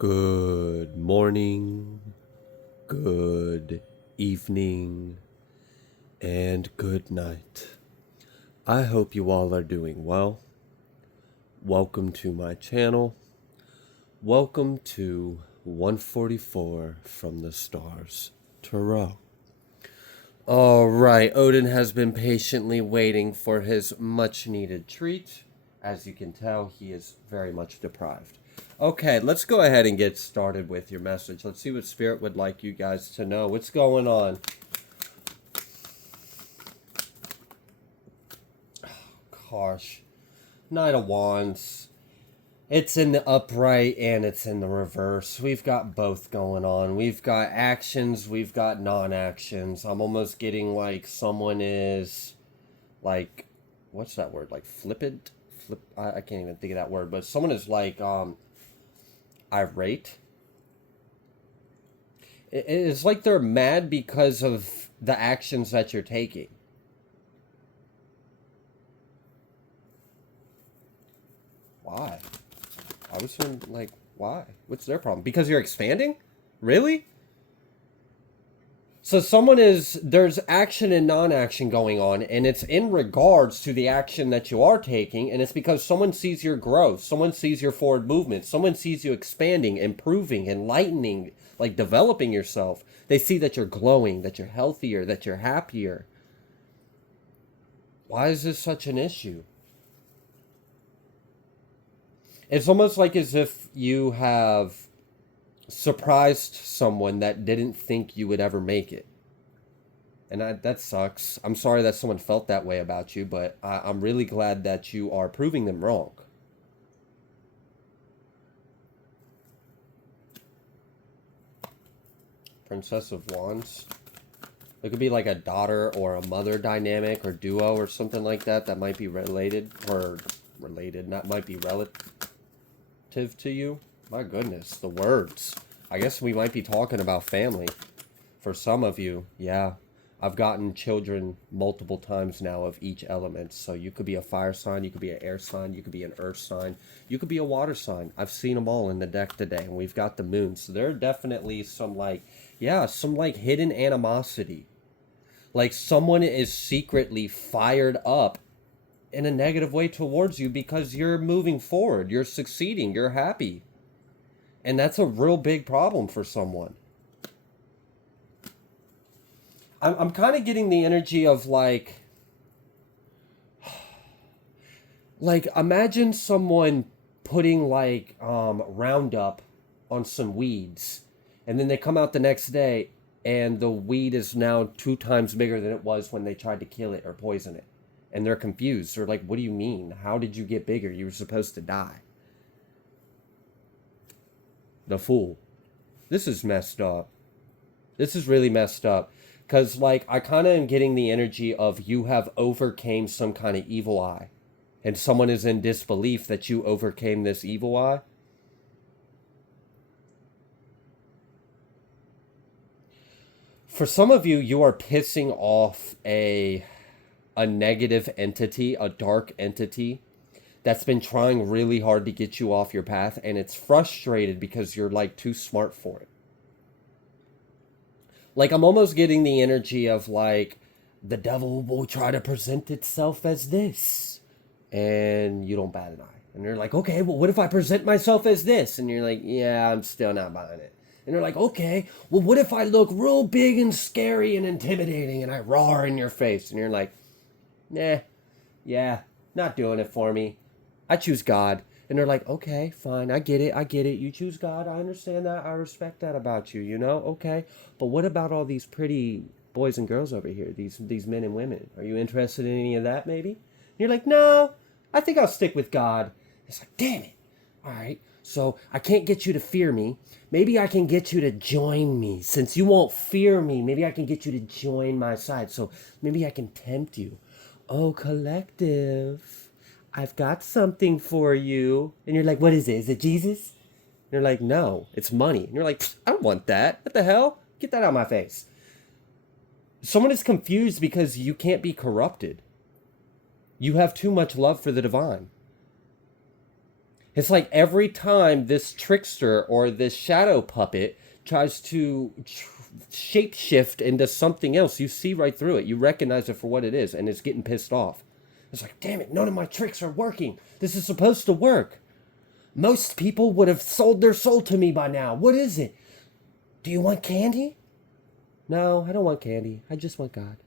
Good morning, good evening, and good night. I hope you all are doing well. Welcome to my channel. Welcome to 144 from the Stars Tarot. Alright, Odin has been patiently waiting for his much needed treat. As you can tell, he is very much deprived. Okay, let's go ahead and get started with your message. Let's see what Spirit would like you guys to know. What's going on? Gosh. Knight of Wands. It's in the upright and it's in the reverse. We've got both going on. We've got actions, we've got non-actions. I'm almost getting like someone is like, what's that word? Like flippant? I can't even think of that word, but someone is like irate. It's like they're mad because of the actions that you're taking. Why? I was like, why? What's their problem? Because you're expanding? Really? So there's action and non-action going on, and it's in regards to the action that you are taking, and it's because someone sees your growth, someone sees your forward movement, someone sees you expanding, improving, enlightening, like developing yourself. They see that you're glowing, that you're healthier, that you're happier. Why is this such an issue? It's almost like as if you have surprised someone that didn't think you would ever make it. And that sucks. I'm sorry that someone felt that way about you, but I'm really glad that you are proving them wrong. Princess of Wands. It could be like a daughter or a mother dynamic or duo or something like that that might be related, that might be relative to you. My goodness, the words. I guess we might be talking about family. For some of you, yeah. I've gotten children multiple times now of each element. So you could be a fire sign, you could be an air sign, you could be an earth sign, you could be a water sign. I've seen them all in the deck today, and we've got the moon. So there are definitely some some hidden animosity. Like someone is secretly fired up in a negative way towards you because you're moving forward, you're succeeding, you're happy. And that's a real big problem for someone. I'm kind of getting the energy of like imagine someone putting like Roundup on some weeds, and then they come out the next day and the weed is now 2 times bigger than it was when they tried to kill it or poison it. And they're confused. They're like, what do you mean? How did you get bigger? You were supposed to die. The Fool. This is messed up. This is really messed up. Because, like, I kind of am getting the energy of you have overcame some kind of evil eye. And someone is in disbelief that you overcame this evil eye. For some of you, you are pissing off a negative entity, a dark entity that's been trying really hard to get you off your path, and it's frustrated because you're like too smart for it. Like, I'm almost getting the energy of like the devil will try to present itself as this, and you don't bat an eye. And you're like, okay, well, what if I present myself as this? And you're like, yeah, I'm still not buying it. And they're like, okay, well, what if I look real big and scary and intimidating and I roar in your face? And you're like, nah, yeah, not doing it for me. I choose God. And they're like, okay, fine, I get it. You choose God, I understand that, I respect that about you, okay. But what about all these pretty boys and girls over here, these men and women? Are you interested in any of that, maybe? And you're like, no, I think I'll stick with God. It's like, damn it. All right, so I can't get you to fear me. Maybe I can get you to join me. Since you won't fear me, maybe I can get you to join my side. So maybe I can tempt you. Oh, collective, I've got something for you. And you're like, what is it? Is it Jesus? And you're like, no, it's money. And you're like, I don't want that. What the hell? Get that out of my face. Someone is confused because you can't be corrupted. You have too much love for the divine. It's like every time this trickster or this shadow puppet tries to shapeshift into something else, you see right through it. You recognize it for what it is, and it's getting pissed off. It's like, damn it, none of my tricks are working. This is supposed to work. Most people would have sold their soul to me by now. What is it? Do you want candy? No, I don't want candy. I just want God.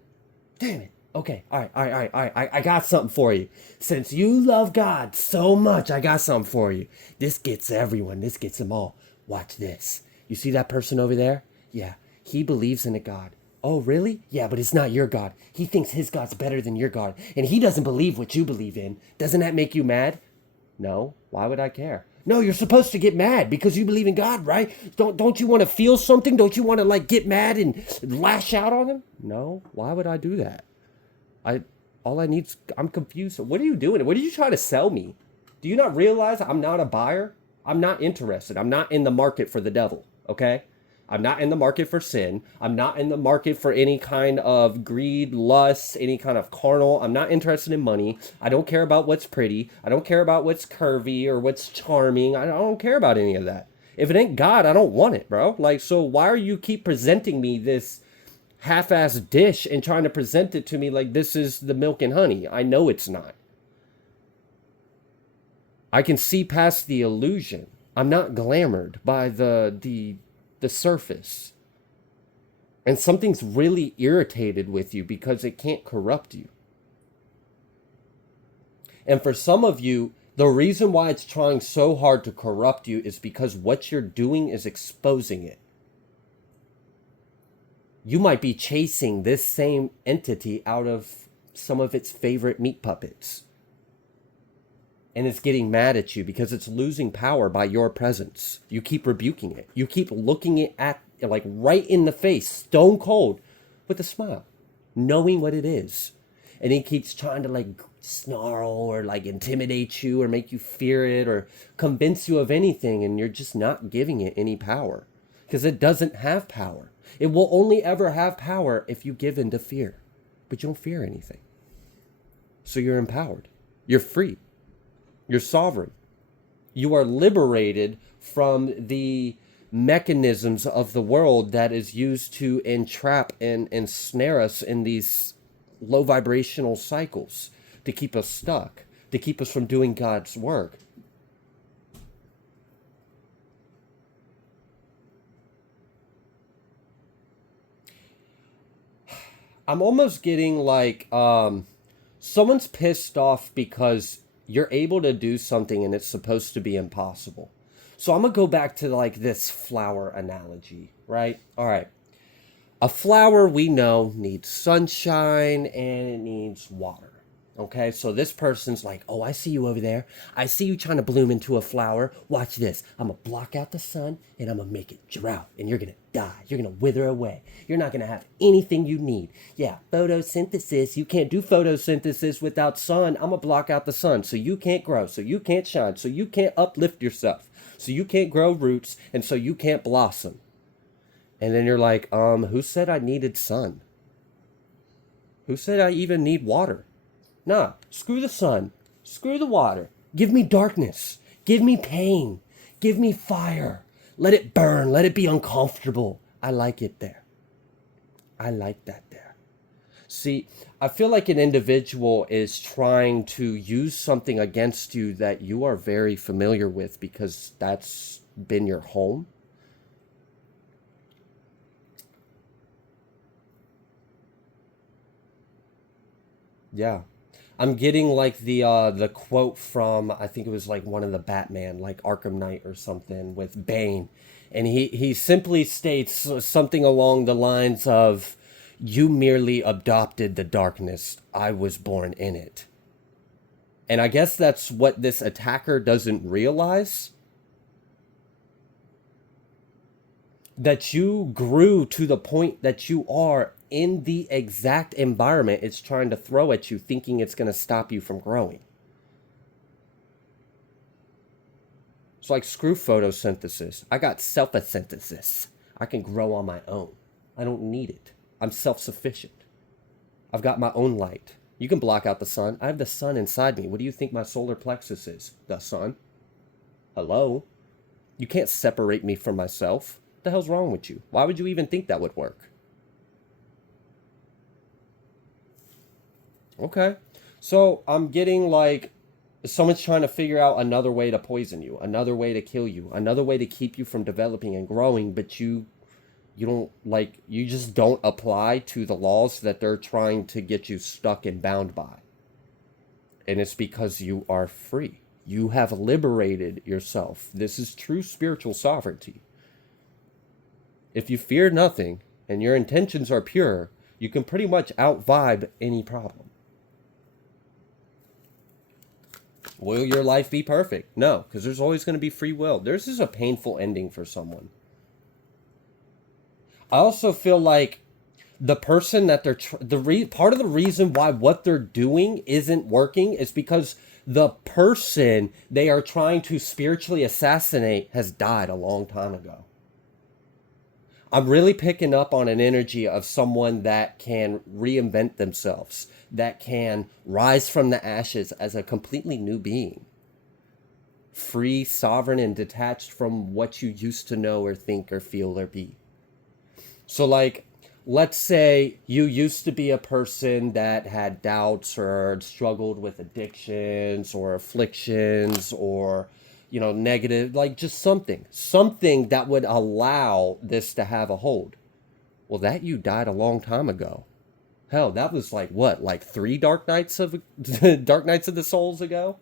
Damn it. Okay, all right. I got something for you. Since you love God so much, I got something for you. This gets everyone. This gets them all. Watch this. You see that person over there? Yeah, he believes in a God. Oh, really? Yeah, but it's not your God. He thinks his God's better than your God, and he doesn't believe what you believe in. Doesn't that make you mad? No. Why would I care? No, you're supposed to get mad because you believe in God, right? Don't you want to feel something? Don't you want to like get mad and lash out on him? No. Why would I do that? I'm confused. What are you doing? What are you trying to sell me? Do you not realize I'm not a buyer? I'm not interested. I'm not in the market for the devil, okay? I'm not in the market for sin. I'm not in the market for any kind of greed, lust, any kind of carnal. I'm not interested in money. I don't care about what's pretty. I don't care about what's curvy or what's charming. I don't care about any of that. If it ain't God, I don't want it, bro. Like, so why are you keep presenting me this half-assed dish and trying to present it to me like this is the milk and honey? I know it's not. I can see past the illusion. I'm not glamored by the surface. And something's really irritated with you because it can't corrupt you. And for some of you, the reason why it's trying so hard to corrupt you is because what you're doing is exposing it. You might be chasing this same entity out of some of its favorite meat puppets. And it's getting mad at you because it's losing power by your presence. You keep rebuking it. You keep looking it at like right in the face, stone cold, with a smile, knowing what it is. And he keeps trying to like snarl or like intimidate you or make you fear it or convince you of anything. And you're just not giving it any power because it doesn't have power. It will only ever have power if you give in to fear, but you don't fear anything. So you're empowered. You're free. You're sovereign. You are liberated from the mechanisms of the world that is used to entrap and ensnare us in these low vibrational cycles to keep us stuck, to keep us from doing God's work. I'm almost getting like someone's pissed off because you're able to do something and it's supposed to be impossible. So I'm going to go back to like this flower analogy, right? All right. A flower we know needs sunshine and it needs water. Okay, so this person's like, oh, I see you over there. I see you trying to bloom into a flower. Watch this. I'm going to block out the sun and I'm going to make it drought and you're going to die. You're going to wither away. You're not going to have anything you need. Yeah, photosynthesis. You can't do photosynthesis without sun. I'm going to block out the sun so you can't grow, so you can't shine, so you can't uplift yourself, so you can't grow roots, and so you can't blossom. And then you're like, who said I needed sun? Who said I even need water? Nah, screw the sun, screw the water. Give me darkness, give me pain, give me fire. Let it burn, let it be uncomfortable. I like it there. I like that there. See, I feel like an individual is trying to use something against you that you are very familiar with because that's been your home. Yeah. I'm getting like the quote from I think it was like one of the Batman, like Arkham Knight or something with Bane. And he simply states something along the lines of you merely adopted the darkness. I was born in it. And I guess that's what this attacker doesn't realize. That you grew to the point that you are in the exact environment it's trying to throw at you, thinking it's going to stop you from growing. It's like, screw photosynthesis. I got self-synthesis. I can grow on my own. I don't need it. I'm self-sufficient. I've got my own light. You can block out the sun. I have the sun inside me. What do you think my solar plexus is? The sun. Hello? You can't separate me from myself. What the hell's wrong with you? Why would you even think that would work? Okay. So I'm getting like someone's trying to figure out another way to poison you, another way to kill you, another way to keep you from developing and growing, but you don't like you just don't apply to the laws that they're trying to get you stuck and bound by. And it's because you are free. You have liberated yourself. This is true spiritual sovereignty. If you fear nothing and your intentions are pure, you can pretty much out vibe any problem. Will your life be perfect? No, because there's always going to be free will. There's just a painful ending for someone. I also feel like the person that they're part of the reason why what they're doing isn't working is because the person they are trying to spiritually assassinate has died a long time ago. I'm really picking up on an energy of someone that can reinvent themselves, that can rise from the ashes as a completely new being. Free, sovereign, and detached from what you used to know or think or feel or be. So, like, let's say you used to be a person that had doubts or struggled with addictions or afflictions or, negative, like just something that would allow this to have a hold. Well, that you died a long time ago. Hell, that was like what, like 3 dark nights of dark nights of the souls ago?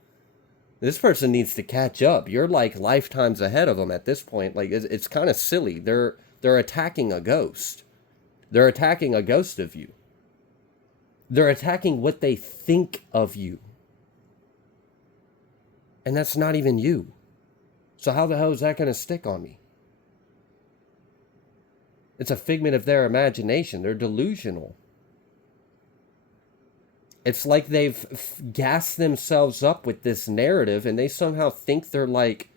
This person needs to catch up. You're like lifetimes ahead of them at this point. Like it's kind of silly. They're attacking a ghost. They're attacking a ghost of you. They're attacking what they think of you. And that's not even you. So how the hell is that going to stick on me? It's a figment of their imagination. They're delusional. It's like they've gassed themselves up with this narrative and they somehow think they're like,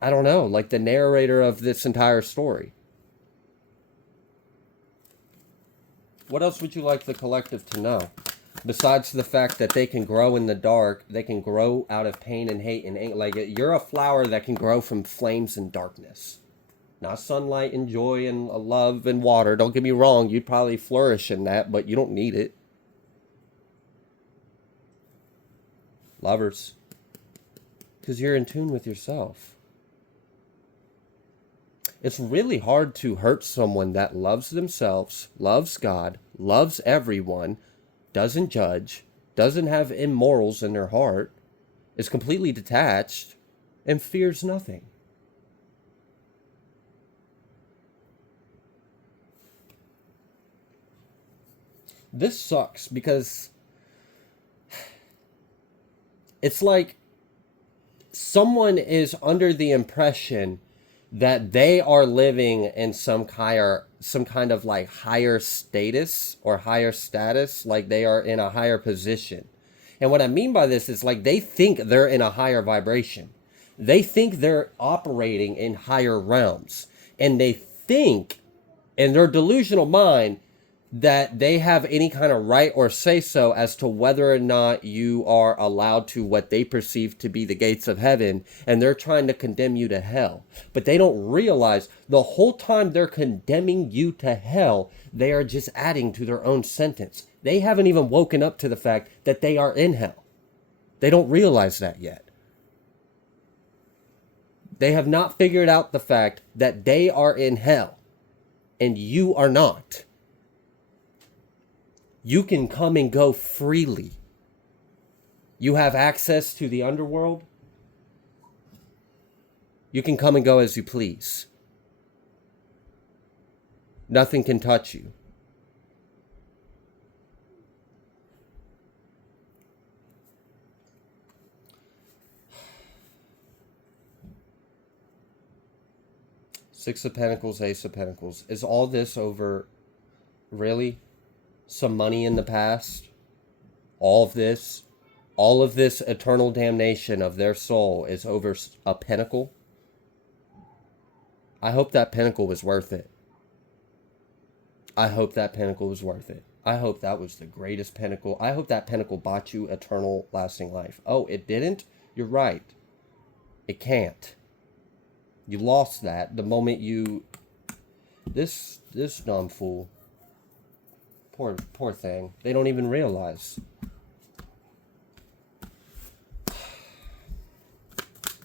I don't know, like the narrator of this entire story. What else would you like the collective to know? Besides the fact that they can grow in the dark, they can grow out of pain and hate and anger. Like, you're a flower that can grow from flames and darkness. Not sunlight and joy and love and water. Don't get me wrong, you'd probably flourish in that, but you don't need it. Lovers. Because you're in tune with yourself. It's really hard to hurt someone that loves themselves, loves God, loves everyone, doesn't judge, doesn't have immorals in their heart, is completely detached, and fears nothing. This sucks because it's like someone is under the impression that they are living in some kind of like higher status or higher status, like they are in a higher position. And what I mean by this is like they think they're in a higher vibration. They think they're operating in higher realms. And they think in their delusional mind that they have any kind of right or say so as to whether or not you are allowed to what they perceive to be the gates of heaven, and they're trying to condemn you to hell. But they don't realize the whole time they're condemning you to hell, they are just adding to their own sentence. They haven't even woken up to the fact that they are in hell. They don't realize that yet. They have not figured out the fact that they are in hell and you are not. You can come and go freely. You have access to the underworld. You can come and go as you please. Nothing can touch you. Six of Pentacles, Ace of Pentacles. Is all this over, really? Some money in the past? All of this eternal damnation of their soul is over a pentacle? I hope that pentacle was worth it. I hope that pentacle was worth it. I hope that was the greatest pentacle. I hope that pentacle bought you eternal lasting life. Oh, it didn't? You're right. It can't. You lost that the moment you... This dumb fool. Poor thing. They don't even realize.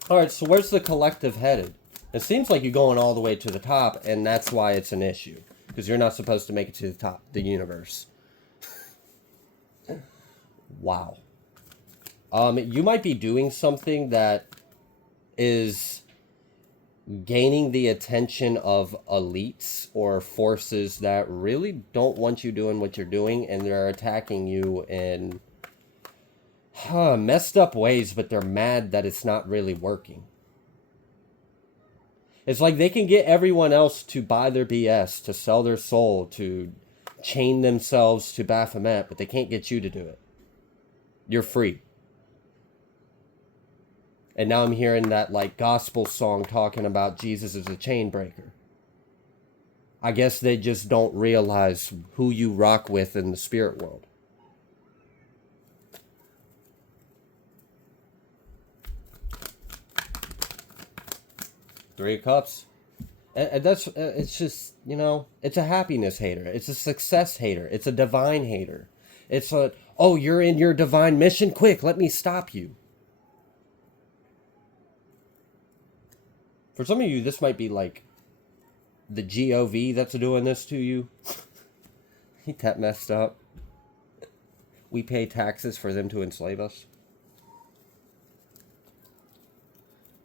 Alright, so where's the collective headed? It seems like you're going all the way to the top, and that's why it's an issue. Because you're not supposed to make it to the top, the universe. Wow. You might be doing something that is gaining the attention of elites or forces that really don't want you doing what you're doing, and they're attacking you in messed up ways, but they're mad that it's not really working. It's like they can get everyone else to buy their BS, to sell their soul, to chain themselves to Baphomet, but they can't get you to do it. You're free. And now I'm hearing that like gospel song talking about Jesus as a chain breaker. I guess they just don't realize who you rock with in the spirit world. Three of Cups. And that's, it's just, you know, it's a happiness hater. It's a success hater. It's a divine hater. It's a, oh, you're in your divine mission? Quick, let me stop you. For some of you, this might be like the GOV that's doing this to you. He that messed up. We pay taxes for them to enslave us.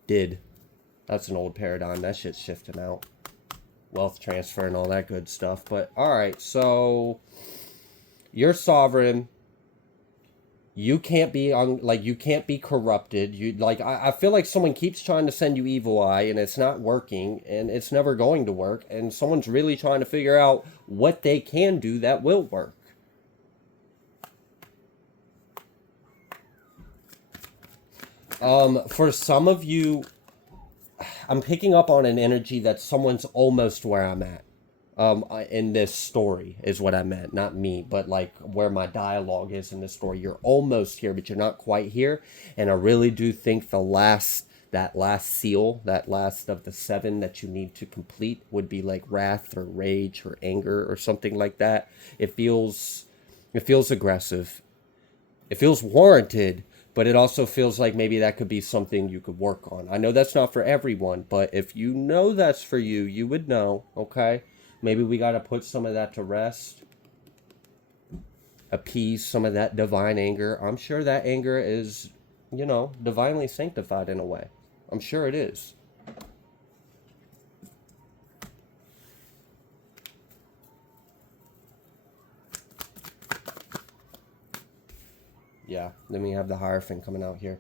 Did. That's an old paradigm. That shit's shifting out. Wealth transfer and all that good stuff. But, alright, so you're sovereign. You can't be on, like, you can't be corrupted. You like, I feel like someone keeps trying to send you evil eye, and it's not working, and it's never going to work, and someone's really trying to figure out what they can do that will work. For some of you, I'm picking up on an energy that someone's almost where I'm at. In this story is what I meant, not me, but like where my dialogue is in this story. You're almost here, but you're not quite here. And I really do think that last seal, that last of the 7 that you need to complete would be like wrath or rage or anger or something like that. It feels aggressive. It feels warranted, but it also feels like maybe that could be something you could work on. I know that's not for everyone, but if you know that's for you, you would know, okay? Maybe we got to put some of that to rest. Appease some of that divine anger. I'm sure that anger is, you know, divinely sanctified in a way. I'm sure it is. Yeah, then we have the Hierophant coming out here.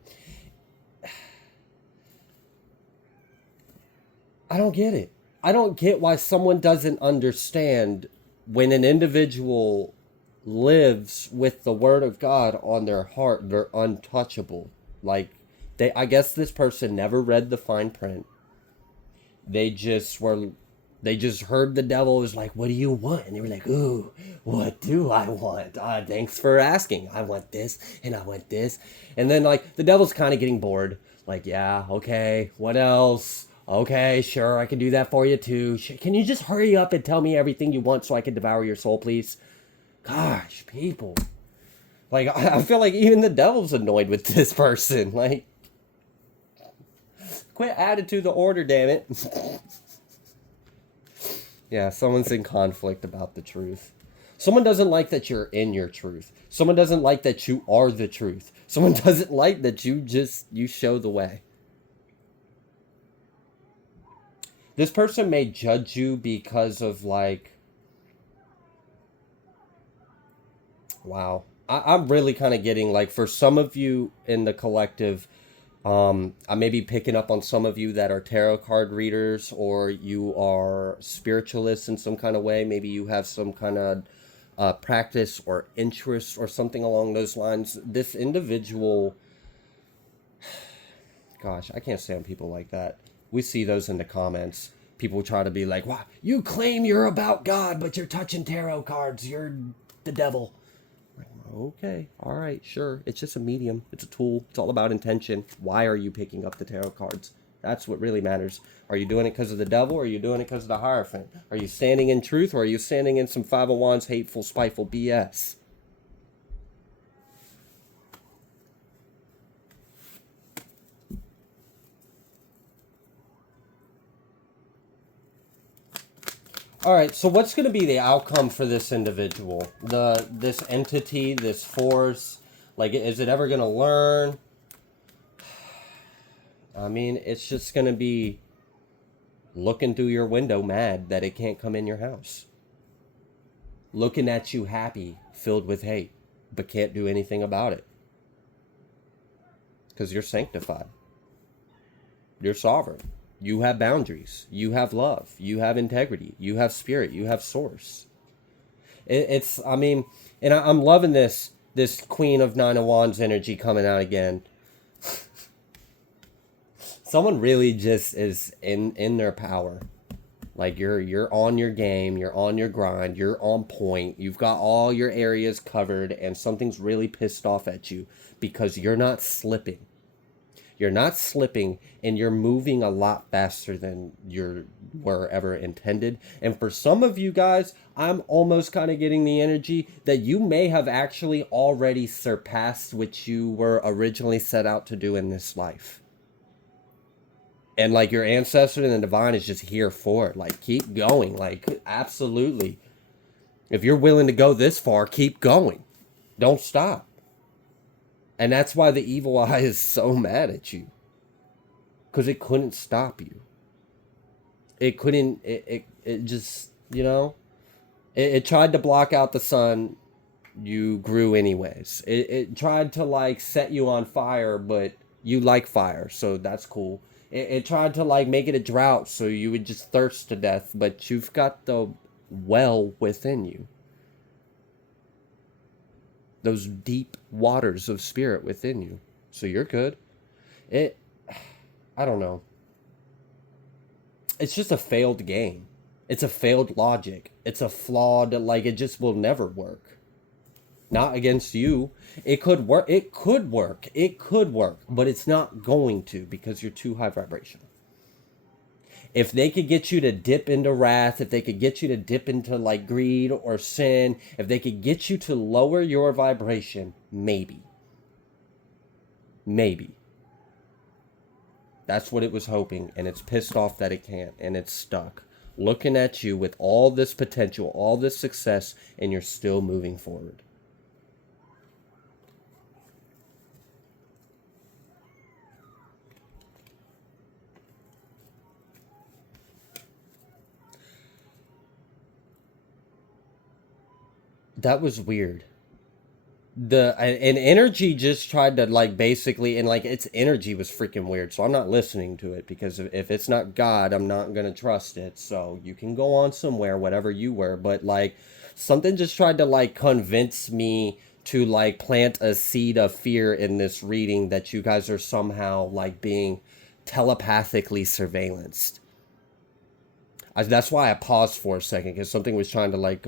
I don't get it. I don't get why someone doesn't understand when an individual lives with the Word of God on their heart, they're untouchable. Like, I guess this person never read the fine print. They just heard the devil was like, what do you want? And they were like, ooh, what do I want? Thanks for asking. I want this, and I want this. And then, like, the devil's kind of getting bored. Like, yeah, okay, what else? Okay, sure, I can do that for you too. Can you just hurry up and tell me everything you want so I can devour your soul, please? Gosh, people. Like, I feel like even the devil's annoyed with this person. Like, quit adding to the order, damn it. Yeah, someone's in conflict about the truth. Someone doesn't like that you're in your truth. Someone doesn't like that you are the truth. Someone doesn't like that you show the way. This person may judge you because of, like... Wow. I'm really kind of getting, like, for some of you in the collective, I may be picking up on some of you that are tarot card readers, or you are spiritualists in some kind of way. Maybe you have some kind of practice or interest or something along those lines. This individual... Gosh, I can't stand people like that. We see those in the comments. People try to be like, wow, you claim you're about God, but you're touching tarot cards. You're the devil. Like, Okay, all right, sure. It's just a medium. It's a tool. It's all about intention. Why are you picking up the tarot cards? That's what really matters. Are you doing it because of the devil, or are you doing it because of the Hierophant? Are you standing in truth, or are you standing in some Five of Wands, hateful, spiteful BS? All right, so what's going to be the outcome for this individual? This entity, this force, like, is it ever going to learn? I mean, it's just going to be looking through your window mad that it can't come in your house. Looking at you happy, filled with hate, but can't do anything about it. Because you're sanctified. You're sovereign. You have boundaries. You have love. You have integrity. You have spirit. You have source. It's, I mean, and I'm loving this Queen of Nine of Wands energy coming out again. Someone really just is in their power. Like you're on your game, you're on your grind, you're on point. You've got all your areas covered, and something's really pissed off at you because you're not slipping. You're not slipping, and you're moving a lot faster than you were ever intended. And for some of you guys, I'm almost kind of getting the energy that you may have actually already surpassed what you were originally set out to do in this life. And like your ancestor and the divine is just here for it. Like, keep going. Like, absolutely. If you're willing to go this far, keep going. Don't stop. And that's why the evil eye is so mad at you. Because it couldn't stop you. It couldn't, it just, it tried to block out the sun. You grew anyways. It tried to like set you on fire, but you like fire, so that's cool. It tried to like make it a drought, so you would just thirst to death, but you've got the well within you. Those deep waters of spirit within you. So you're good. I don't know. It's just a failed game. It's a failed logic. It's a flawed, like, it just will never work. Not against you. It could work. It could work. It could work. But it's not going to because you're too high vibrational. If they could get you to dip into wrath, if they could get you to dip into like greed or sin, if they could get you to lower your vibration, maybe. Maybe. That's what it was hoping, and it's pissed off that it can't, and it's stuck. Looking at you with all this potential, all this success, and you're still moving forward. That was weird. And energy just tried to like basically, and like its energy was freaking weird, so I'm not listening to it because if it's not God, I'm not gonna trust it. So you can go on somewhere, whatever you were, but like something just tried to like convince me to like plant a seed of fear in this reading that you guys are somehow like being telepathically surveillanced. That's why I paused for a second because something was trying to like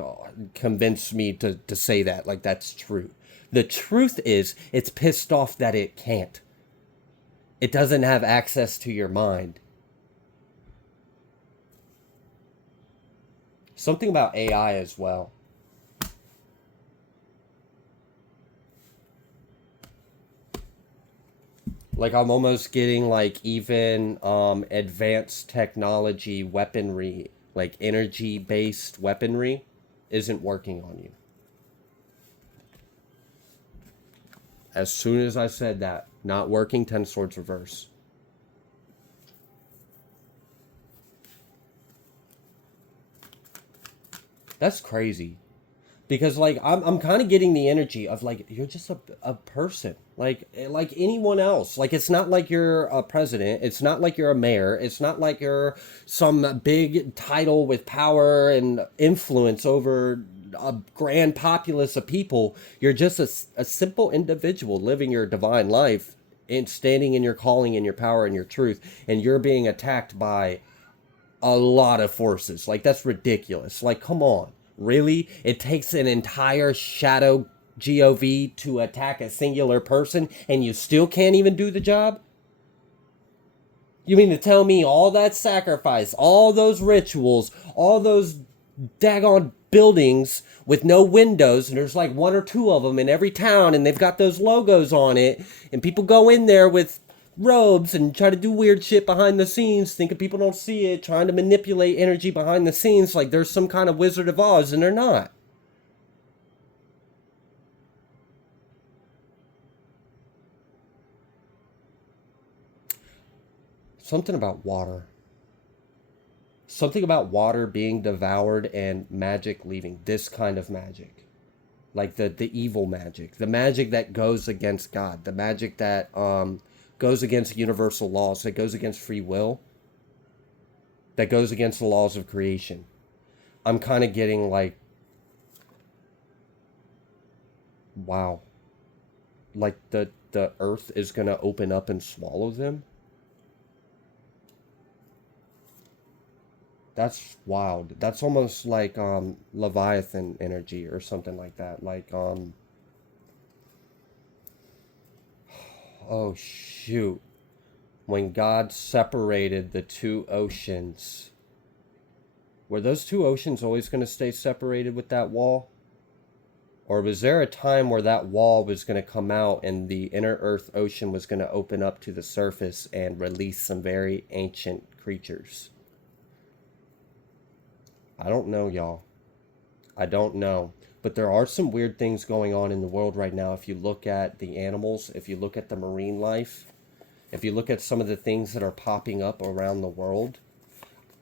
convince me to say that like that's true. The truth is it's pissed off that it can't. It doesn't have access to your mind. Something about AI as well. Like I'm almost getting like even advanced technology weaponry, like energy based weaponry isn't working on you. As soon as I said that, not working, 10 swords reverse. That's crazy. Because like I'm kind of getting the energy of like you're just a person like anyone else. Like it's not like you're a president, it's not like you're a mayor, it's not like you're some big title with power and influence over a grand populace of people. You're just a simple individual living your divine life and standing in your calling and your power and your truth, and you're being attacked by a lot of forces. Like that's ridiculous. Like come on. Really? It takes an entire shadow GOV to attack a singular person and you still can't even do the job? You mean to tell me all that sacrifice, all those rituals, all those daggone buildings with no windows, and there's like one or two of them in every town, and they've got those logos on it, and people go in there with robes and try to do weird shit behind the scenes, thinking people don't see it, trying to manipulate energy behind the scenes like there's some kind of Wizard of Oz, and they're not. Something about water. Something about water being devoured and magic leaving. This kind of magic. Like the evil magic. The magic that goes against God. The magic that goes against universal laws. That goes against free will. That goes against the laws of creation. I'm kind of getting like, wow. Like the earth is going to open up and swallow them. That's wild. That's almost like Leviathan energy or something like that. Like oh shoot. When God separated the two oceans, were those two oceans always going to stay separated with that wall? Or was there a time where that wall was going to come out and the inner earth ocean was going to open up to the surface and release some very ancient creatures? I don't know, y'all. I don't know. But there are some weird things going on in the world right now. If you look at the animals, if you look at the marine life, if you look at some of the things that are popping up around the world,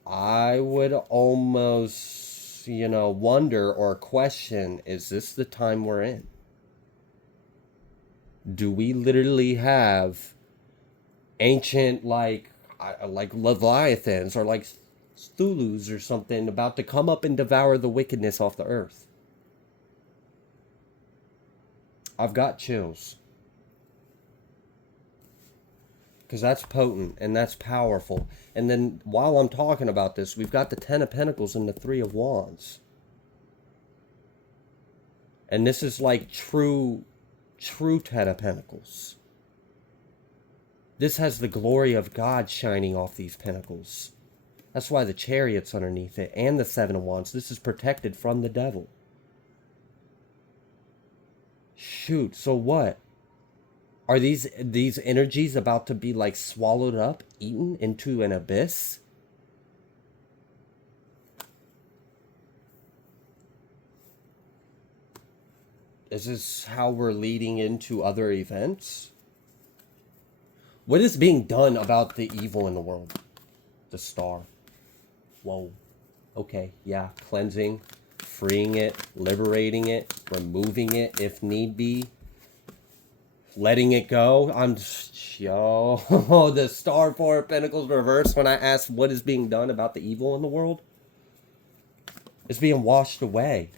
I would almost, wonder or question, is this the time we're in? Do we literally have ancient, like Leviathans or like Thulus or something about to come up and devour the wickedness off the earth? I've got chills. Because that's potent and that's powerful. And then while I'm talking about this, we've got the Ten of Pentacles and the Three of Wands. And this is like true Ten of Pentacles. This has the glory of God shining off these pentacles. That's why the Chariot's underneath it and the Seven of Wands. This is protected from the devil. Shoot, so what? Are these energies about to be like swallowed up, eaten into an abyss? Is this how we're leading into other events? What is being done about the evil in the world? The Star. Whoa. Okay, yeah. Cleansing, freeing it, liberating it, removing it if need be. Letting it go. The Star, Four of Pentacles reversed when I asked what is being done about the evil in the world. It's being washed away.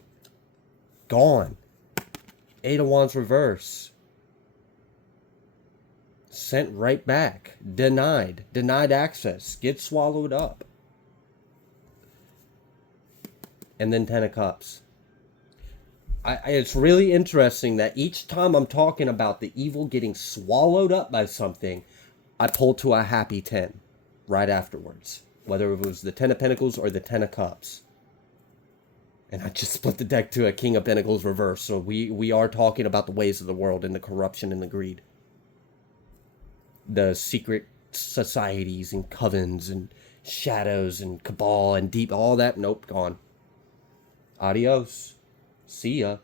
Gone. Eight of Wands reverse. Sent right back. Denied. Denied access. Get swallowed up. And then Ten of Cups. It's really interesting that each time I'm talking about the evil getting swallowed up by something, I pull to a happy 10 right afterwards. Whether it was the Ten of Pentacles or the Ten of Cups. And I just split the deck to a King of Pentacles reverse. So we are talking about the ways of the world and the corruption and the greed. The secret societies and covens and shadows and cabal and deep, all that, nope, gone. Adios. See ya.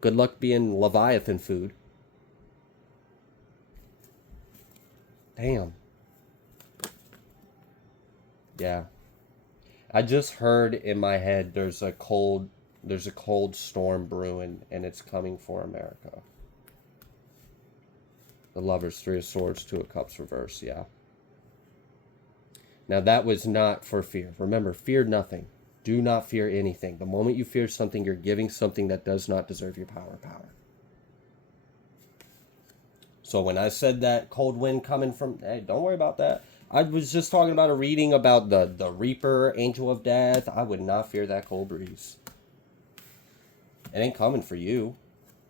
Good luck being Leviathan food. Damn. Yeah. I just heard in my head there's a cold storm brewing and it's coming for America. The Lovers, Three of Swords, Two of Cups reverse, yeah. Now that was not for fear. Remember, fear nothing. Do not fear anything. The moment you fear something, you're giving something that does not deserve your power. So when I said that cold wind coming from, hey, don't worry about that. I was just talking about a reading about the Reaper, Angel of Death. I would not fear that cold breeze. It ain't coming for you.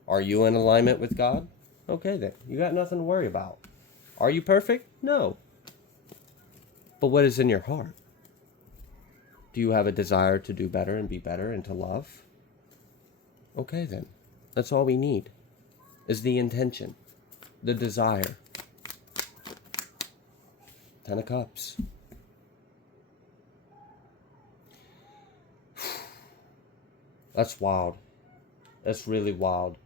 Are you in alignment with God? Okay then. You got nothing to worry about. Are you perfect? No. But what is in your heart? Do you have a desire to do better and be better and to love? Okay then. That's all we need. Is the intention. The desire. 10 of Cups. That's wild. That's really wild.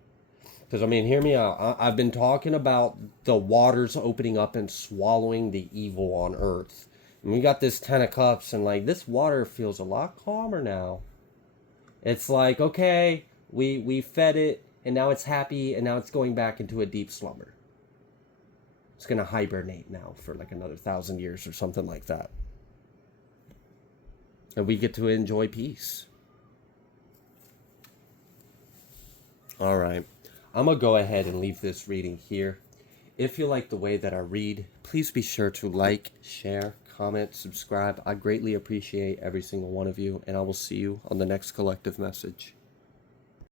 Because, I mean, hear me out. I've been talking about the waters opening up and swallowing the evil on earth. And we got this 10 of Cups, and, like, this water feels a lot calmer now. It's like, okay, we fed it, and now it's happy, and now it's going back into a deep slumber. It's going to hibernate now for, like, another 1,000 years or something like that. And we get to enjoy peace. All right, I'm going to go ahead and leave this reading here. If you like the way that I read, please be sure to like, share, comment, subscribe. I greatly appreciate every single one of you, and I will see you on the next collective message.